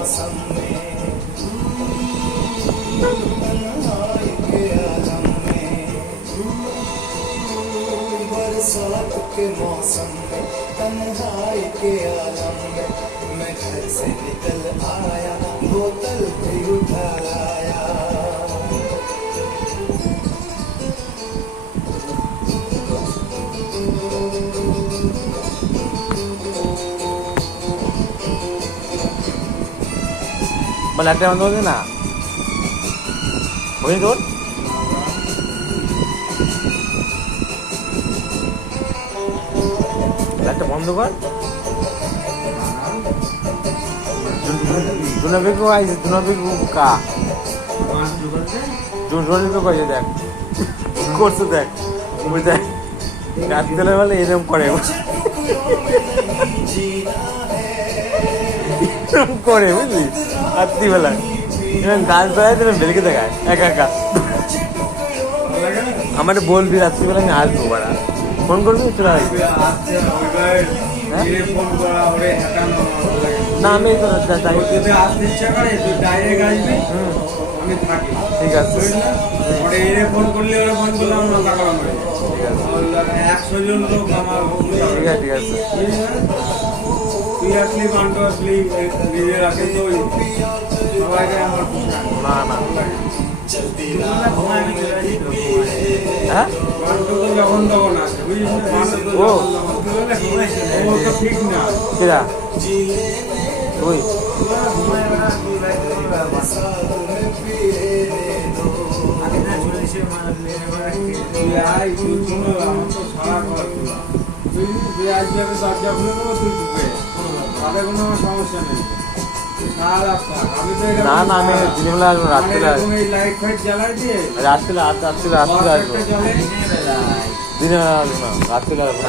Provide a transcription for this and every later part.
मौसम में, तन्हाई के आलम में, बरसात के मौसम में, तन्हाई के आलम में, मैं घर से निकल आया, बोतल भी उठा लाया। লাইটটা বন্ধ করবে না ওই তোর লাইটটা বন্ধ কর। জুনাবিকু আইছে, জুনাবিকু কা জুনাবিকু কইছে দেখ করছে, দেখ ওই দেখ রাত্রিবেলা বলে এরকম করে, এরকম করে বুঝলি রাত্রিবেলা গাছ বেড়ায় তুমি বেলকে দেখায় একা একা। আমার বলবি রাত্রিবেলা আমি আসবো, বাড়া ফোন করবি চলে আসবি। না আমি তো যাই, ঠিক আছে ফোন করলে ফোন করলাম না, একশো জন লোক আমার, ঠিক আছে ঠিক আছে। তুই আসলি বান্টু আসলি নিজের আসে তো সবাইকে আমার না না হ্যাঁ বান্টু তো যখন তখন আসে বুঝিস, ও তো ঠিক না কিরা তুই তুই আয়, তুই শুনো আমার তো সারা কর, তুই আসবি আমি দরজা খুলে দেবো, তুই ঢুকে তাতে কোনো সমস্যা নেই। না না আমি দিনের বেলা আসবো, রাত্রিবেলা আসবো, লাইট ফাইট জ্বালাই দিয়ে রাত্রিবেলা রাত্রিবেলা রাত্রিবেলা আসবো, দিনে আসবো না, রাত্রিবেলা আসবো।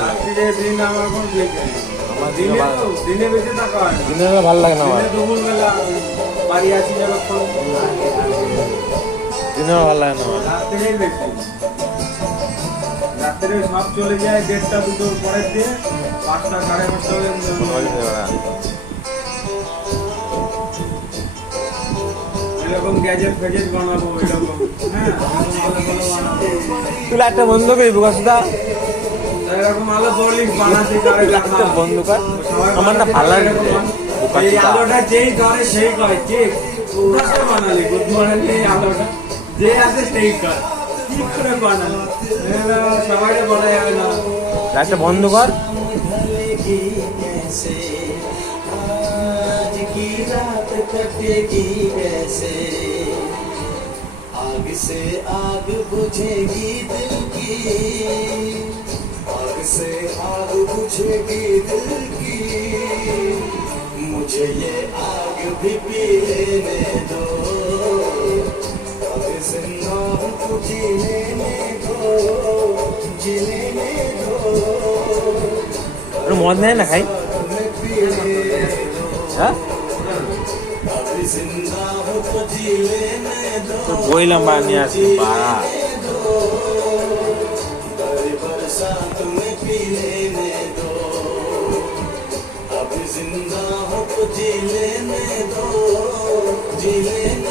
দিন আমার কোন আমার দিনে বেঁচে থাকা হয় না, দিনের বেলা ভালো লাগে না, আমার দুপুরবেলা বাড়ি আসি যাবে, দিনের বেলা ভালো লাগে না আমার। রাত্রেই বেশি, রাত্রে সব চলে যায় 1:30-2টোর পরের দিয়ে 5টা 5:30 পর্যন্ত। এরকম গ্যাজেট ফ্যাজেট বানাবো, এরকম হ্যাঁ তুই লাইটটা বন্ধ করবি বসদা, এরকম আলো বলি বানাতে লাইটটা বন্ধ কর, আমার না ভালো লাগে। এই আলোটা যেই ধরে সেই করে, ঠিক কোথায় বানালি বুদ্ধি বানালি, এই আলোটা যে আছে সেই কর, কি করে বানালি সবাইকে বলা যাবে না। লাইটটা বন্ধ কর। आज की रात कटेगी कैसे, आग से आग बुझेगी दिल की, आग से आग बुझेगी दिल की, मुझे ये आग भी पी लेने दो, अब जिंदा हूँ तो जी लेने दो, जी लेने दो, মদ নেয় না খাই, হ্যাঁ তো বইলাম বা নিয়ে আসি বাড়া। बरसात में पी लेने दो, अब जिंदा हो तो जी लेने दो, जी लेने